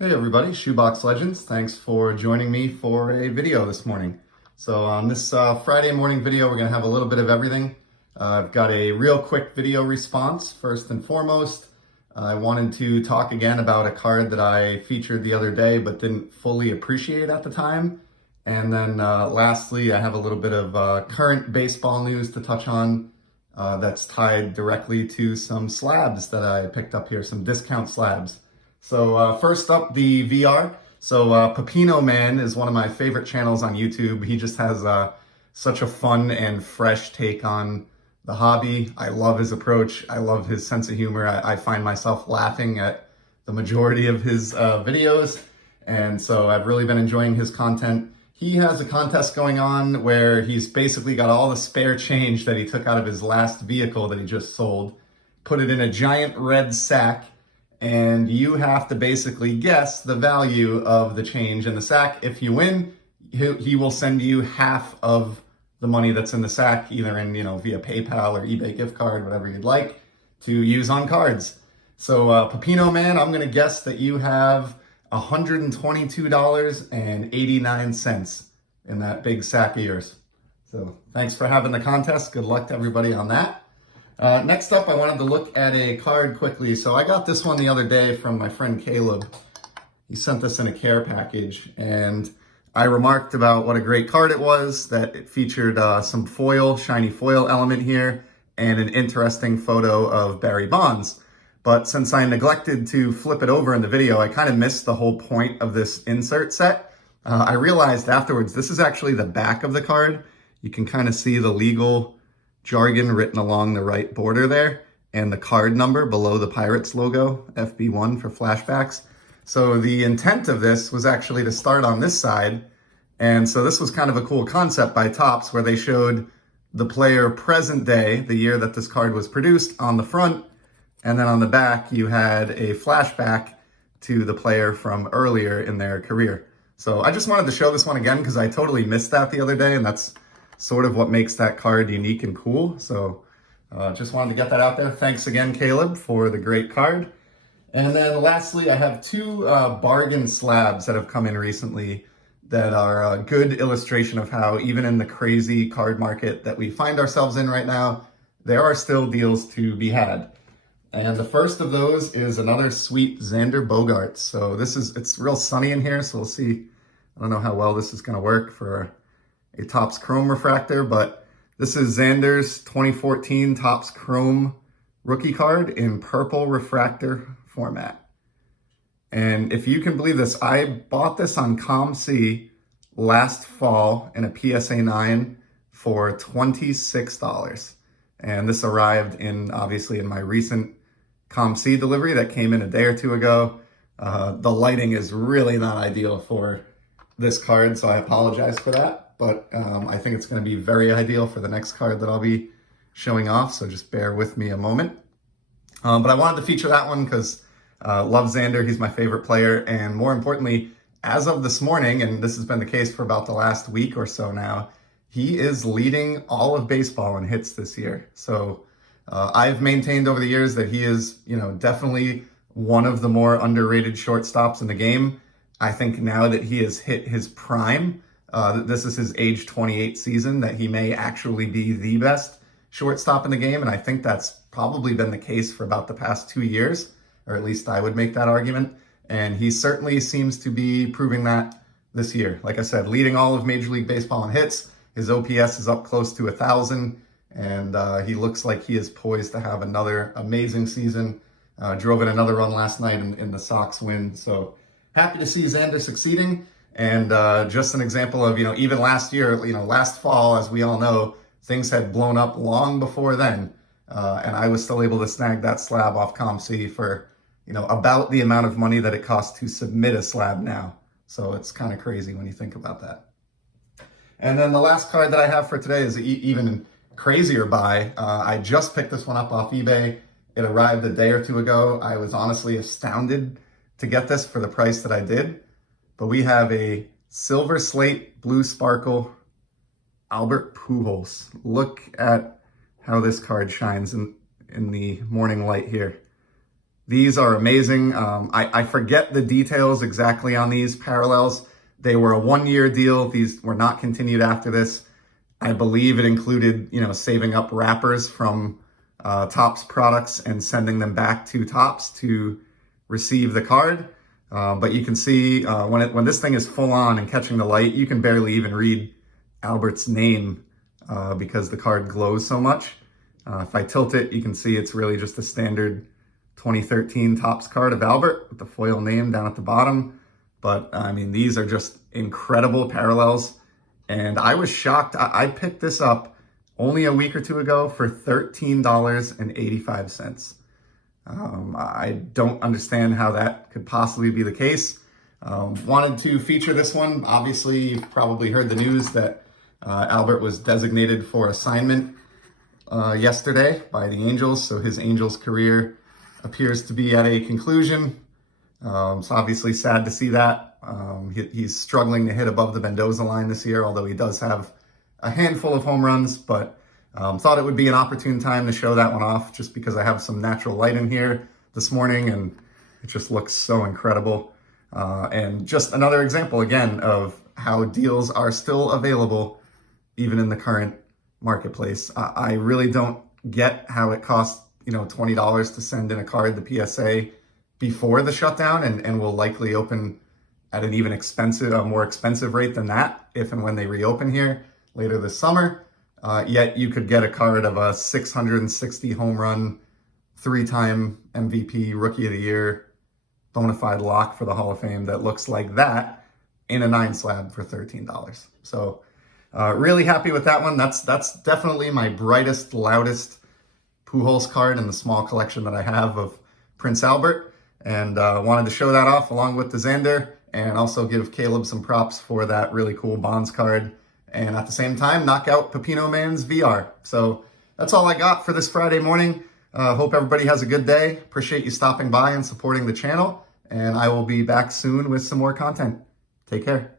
Hey everybody, Shoebox Legends. Thanks for joining me for a video this morning. So on this Friday morning video, we're going to have a little bit of everything. I've got a real quick video response. First and foremost, I wanted to talk again about a card that I featured the other day but didn't fully appreciate at the time. And then lastly, I have a little bit of current baseball news to touch on that's tied directly to some slabs that I picked up here, some discount slabs. So first up, the VR. So Pepino Man is one of my favorite channels on YouTube. He just has such a fun and fresh take on the hobby. I love his approach. I love his sense of humor. I find myself laughing at the majority of his videos. And so I've really been enjoying his content. He has a contest going on where he's basically got all the spare change that he took out of his last vehicle that he just sold, put it in a giant red sack, and you have to basically guess the value of the change in the sack. If you win, he will send you half of the money that's in the sack, either in, via PayPal or eBay gift card, whatever you'd like to use on cards. So Pepino Man, I'm gonna guess that you have $122.89 in that big sack of yours. So thanks for having the contest. Good luck to everybody on that. Next up, I wanted to look at a card quickly. So I got this one the other day from my friend Caleb. He sent this in a care package, and I remarked about what a great card it was, that it featured some foil, shiny foil element here, and an interesting photo of Barry Bonds. But since I neglected to flip it over in the video, I kind of missed the whole point of this insert set. I realized afterwards, this is actually the back of the card. You can kind of see the legal jargon written along the right border there, and the card number below the Pirates logo, FB1 for flashbacks. So the intent of this was actually to start on this side. And so this was kind of a cool concept by Topps, where they showed the player present day, the year that this card was produced, on the front. And then on the back, you had a flashback to the player from earlier in their career. So I just wanted to show this one again because I totally missed that the other day, and that's sort of what makes that card unique and cool. So just wanted to get that out there. Thanks again, Caleb, for the great card. And then lastly, I have two bargain slabs that have come in recently that are a good illustration of how even in the crazy card market that we find ourselves in right now, there are still deals to be had. And the first of those is another sweet Xander Bogaerts. So it's real sunny in here, so we'll see. I don't know how well this is gonna work for a Topps Chrome refractor, but this is Xander's 2014 Topps Chrome rookie card in purple refractor format. And if you can believe this, I bought this on ComC last fall in a PSA 9 for $26. And this arrived obviously in my recent ComC delivery that came in a day or two ago. The lighting is really not ideal for this card, so I apologize for that. But I think it's going to be very ideal for the next card that I'll be showing off, so just bear with me a moment. But I wanted to feature that one because love Xander, he's my favorite player, and more importantly, as of this morning, and this has been the case for about the last week or so now, he is leading all of baseball in hits this year. So I've maintained over the years that he is, definitely one of the more underrated shortstops in the game. I think now that he has hit his prime, this is his age 28 season, that he may actually be the best shortstop in the game. And I think that's probably been the case for about the past 2 years, or at least I would make that argument. And he certainly seems to be proving that this year. Like I said, leading all of Major League Baseball in hits. His OPS is up close to 1,000, and he looks like he is poised to have another amazing season. Drove in another run last night in the Sox win. So happy to see Xander succeeding. And just an example of, even last year, last fall, as we all know, things had blown up long before then. And I was still able to snag that slab off ComC for, about the amount of money that it costs to submit a slab now. So it's kind of crazy when you think about that. And then the last card that I have for today is even crazier buy. I just picked this one up off eBay. It arrived a day or two ago. I was honestly astounded to get this for the price that I did. But we have a silver slate blue sparkle Albert Pujols. Look at how this card shines in the morning light here. These are amazing. I forget the details exactly on these parallels. They were a 1-year deal. These were not continued after this. I believe it included, saving up wrappers from Topps products and sending them back to Topps to receive the card. But you can see when this thing is full on and catching the light, you can barely even read Albert's name because the card glows so much. If I tilt it, you can see it's really just a standard 2013 Topps card of Albert with the foil name down at the bottom. But I mean, these are just incredible parallels. And I was shocked. I picked this up only a week or two ago for $13.85. I don't understand how that could possibly be the case. Wanted to feature this one. Obviously, you've probably heard the news that Albert was designated for assignment yesterday by the Angels. So his Angels career appears to be at a conclusion. So obviously sad to see that. He's struggling to hit above the Mendoza line this year, although he does have a handful of home runs, but thought it would be an opportune time to show that one off just because I have some natural light in here this morning and it just looks so incredible. And just another example again of how deals are still available even in the current marketplace. I really don't get how it costs $20 to send in a card to PSA before the shutdown and will likely open at an even more expensive rate than that if and when they reopen here later this summer. Yet you could get a card of a 660 home run, 3-time MVP, Rookie of the Year, bona fide lock for the Hall of Fame that looks like that in a 9 slab for $13. So really happy with that one. That's definitely my brightest, loudest Pujols card in the small collection that I have of Prince Albert, and wanted to show that off along with the Xander and also give Caleb some props for that really cool Bonds card, and at the same time knock out Pepino Man's VR. So that's all I got for this Friday morning. Hope everybody has a good day. Appreciate you stopping by and supporting the channel, and I will be back soon with some more content. Take care.